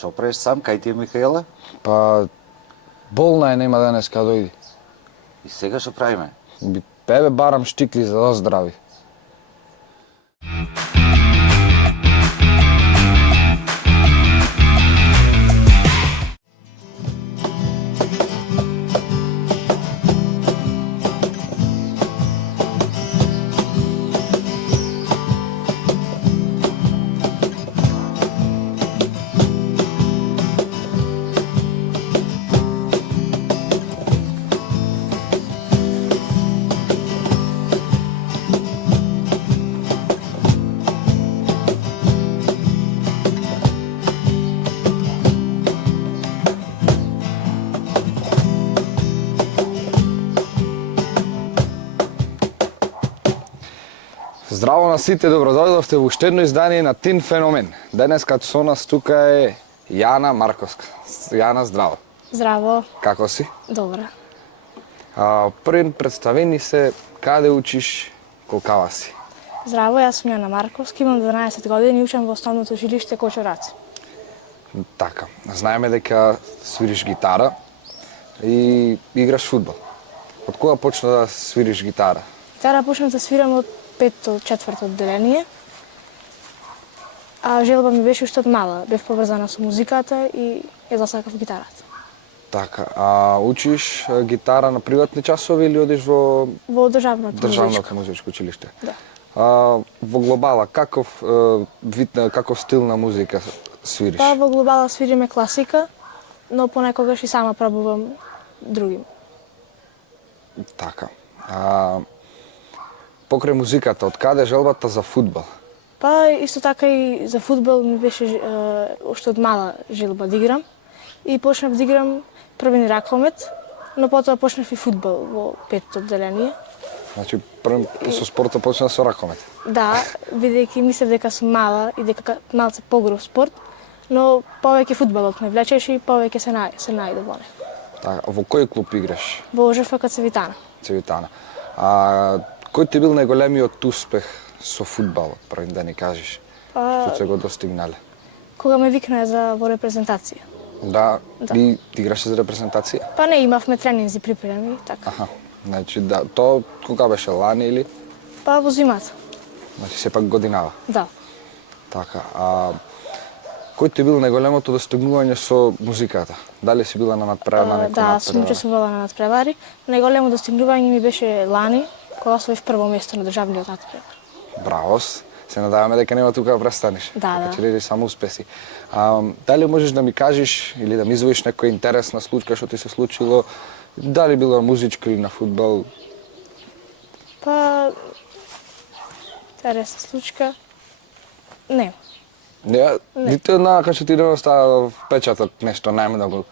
Шо правиш сам, кај ти е Михаела? Па, болна е, нема денеска дојди. И сега шо правиме? Бебе барам штикли за да здрави. Здраво на сите, добродојдовте во уште едно издание на Тин Феномен. Денеска со нас тука е Јана Марковска. Јана, здраво. Здраво. Како си? Добро. Првен представени се, каде учиш, колкава си? Здраво, јас сум Јана Марковска, имам 12 години и учам во основното училиште Кочораци. Така, знаеме дека свириш гитара и играш фудбал. Од кога почна да свириш гитара? Гитара почнав да свирам од 5-4 одделение. А желба ми беше уште од мала. Бев поврзана со музиката и ја засакав гитарата. Така, учиш гитара на приватни часови или одиш во Државното музичко училиште? Да. Во глобала, каков вид, каков стил на музика свириш? Па во глобала свириме класика, но понекогаш и сама пробувам други. Така. Покрај музиката, од каде желбата за фудбал? Па исто така и за фудбал ми беше уште од мала желба да играм. И почнав да играм првен ракомет, но потоа почнав и фудбал во 5 одделение. Значи, прв со спортот почна со ракомет? Да, бидејќи мислев дека сум мала и дека малце погров спорт, но повеќе фудбалот ме влечеше и повеќе се најдов во него. Така, во кој клуб играш? Во ЖФК Цевитана. Цевитана. Кој ти бил најголемиот успех со фудбалот, први да ни кажеш? Што се го достигнале? Кога ме викнаа во репрезентација. Да, ти играше за репрезентација? Па не, имавме тренинзи, припреми, така. Аха, значи да, тоа кога беше, лани или? Па во зимата. Значи сепак годинава? Да. Така, кој ти бил најголемото достигнување со музиката? Дали си била на надпревар на некој Да, сум учествувала на надпревари. Најголемо достигнување ми беше лани, кога освоив прво место на државниот надпревар. Браво, се надаваме дека нема тука да престанеш. Да. Така че само успеси. Дали можеш да ми кажеш или да ми извоиш некоја интересна случка што ти се случило, дали била музичка или на фудбал? Па интересна случка не. Не, нито една што ти не остава впечаток нешто најмногу.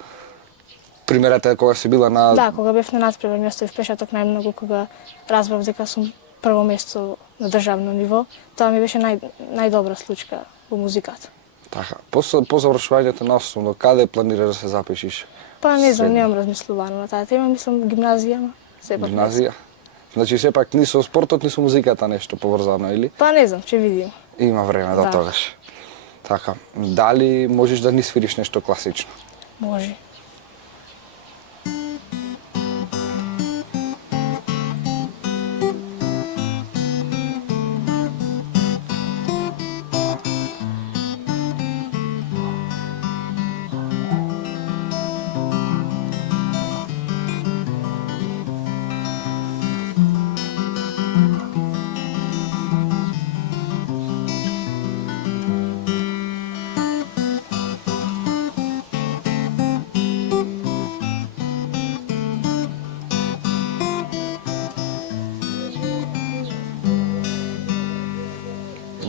Примерете кога си била на... Да, кога бев на надпревар ми остави впечаток најмногу кога разбрав дека сум прво место на државно ниво. Тоа ми беше најдобра случка во музиката. Така, по завршувањето на основно, каде планираш да се запишиш? Па не знам, немам размислувано на таа тема, мислам гимназија, сепак. Гимназија? Значи сепак ни со спортот, ни со музиката нешто поврзано, или? Па не знам, ќе видим. Има време до тогаш. Така, дали можеш да ни свириш нешто класично? Може.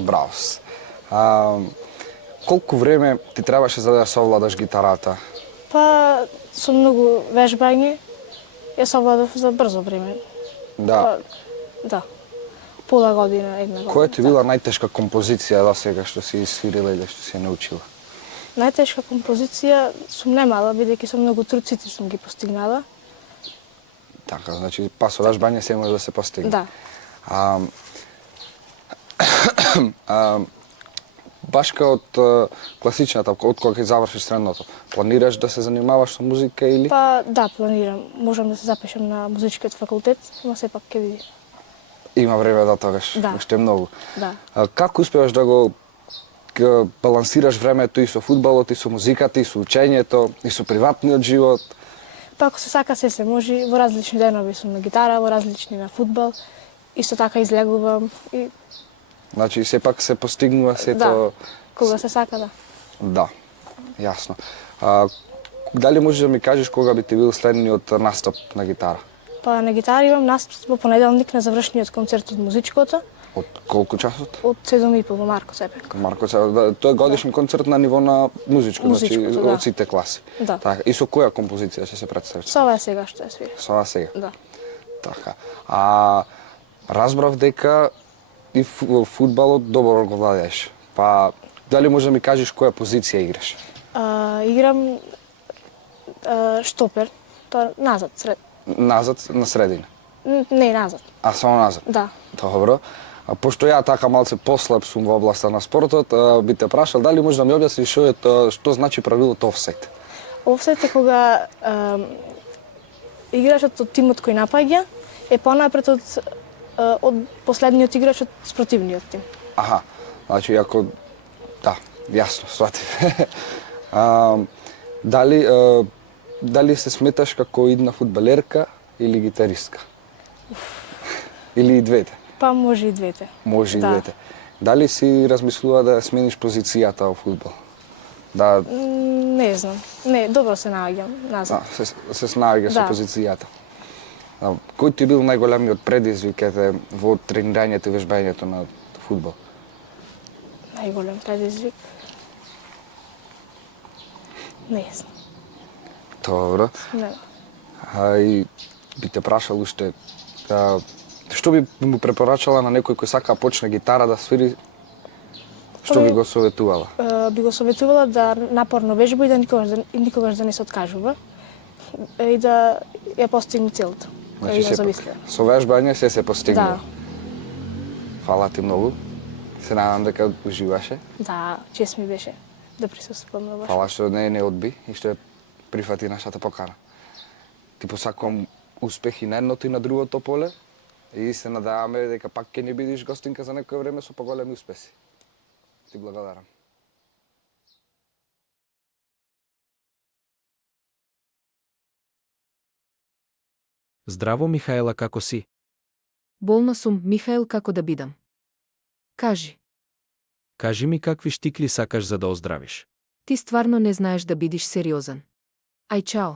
Браво. Колку време ти требаше за да ја совладаш гитарата? Па со многу вежбање ја совладав за брзо време. Да. Па, да. Пола година, една година. Која ти била најтешка композиција до сега што си свирила или што си ја научила? Најтешка композиција сум немала, бидејќи со многу труд сите сум ги постигнала. Така, значи па со вежбање се може да се постигне. Да. баш као од класичната, од кога ќе завршиш средното. Планираш да се занимаваш со музика или? Па да, планирам. Можам да се запишам на музичкиот факултет, но сепак ќе види. Има време да тогаш, Да. уште многу. Да. Како успеваш да го балансираш времето и со фудбалот, и со музиката, и со учењето, и со приватниот живот? Па ако се сака се може, во различни денови сум на гитара, во различни на фудбал. Исто така излегувам и Значи, сепак се постигнува сето... да, кога се сака, да. Да, јасно. Дали можеш да ми кажеш кога би ти бил следниот настап на гитара? Па на гитара имам настап во понеделник на завршниот концерт од музичкото, Од колку часот? од 7:30 во Марко Сепек. Марко, тоа е годишен концерт на ниво на музичко, значи Музичкото, да. од сите класи. Да. Така, и со која композиција ќе се представиш? Со ова е сега што ја свирам. Со ова сега. Да. Така. Разбрав дека и фудбалот добро го владееш. Па дали може да ми кажеш која позиција играш? Играм штопер, тоа назад, Назад на средина. Не, назад. А само назад. Да. Добро. Пошто ја така малце послаб сум во областа на спортот, би те прашал дали може да ми објасниш што значи правилото офсайд? Офсайд е кога играчот од тимот кој напаѓа е понапред од последниот играч од спротивниот тим. Аха, значи ако... Да, јасно, сватив. Дали се сметаш како идна фудбалерка или гитаристка? Или и двете? Па може и двете. Може и Да. двете. Дали си размислува да смениш позицијата во фудбал? Да, Не знам. Не, добро се наоѓам назад. се снаоѓаш со Да. позицијата. Кој ти бил најголемиот предизвик во тренирањето и вежбањето на фудбал? Најголем предизвик. Не знам. Добро. Не. И би те прашал уште, што би му препорачала на некој кој сака да почне гитара да свири, што би го советувала? Би го советувала да напорно вежба и да никогаш да не се откажува и да ја постигне целта која ја замислила. со вежбање се постигнува. Да. Фала ти многу. Се надам дека уживаше. Да, чест ми беше да присуствувам на вашето. Фала што не одби и што ја прифати нашата покана. Ти посакувам успех и на едното и на другото поле и се надаваме дека пак ќе ни бидиш гостинка за некое време со поголеми успеси. Ти благодарам. Здраво, Михаела, како си? Болна сум, Михаел, како да бидам? Кажи, Кажи ми какви штикли сакаш за да оздравиш. ти стварно не знаеш да бидиш сериозен. Ај чао.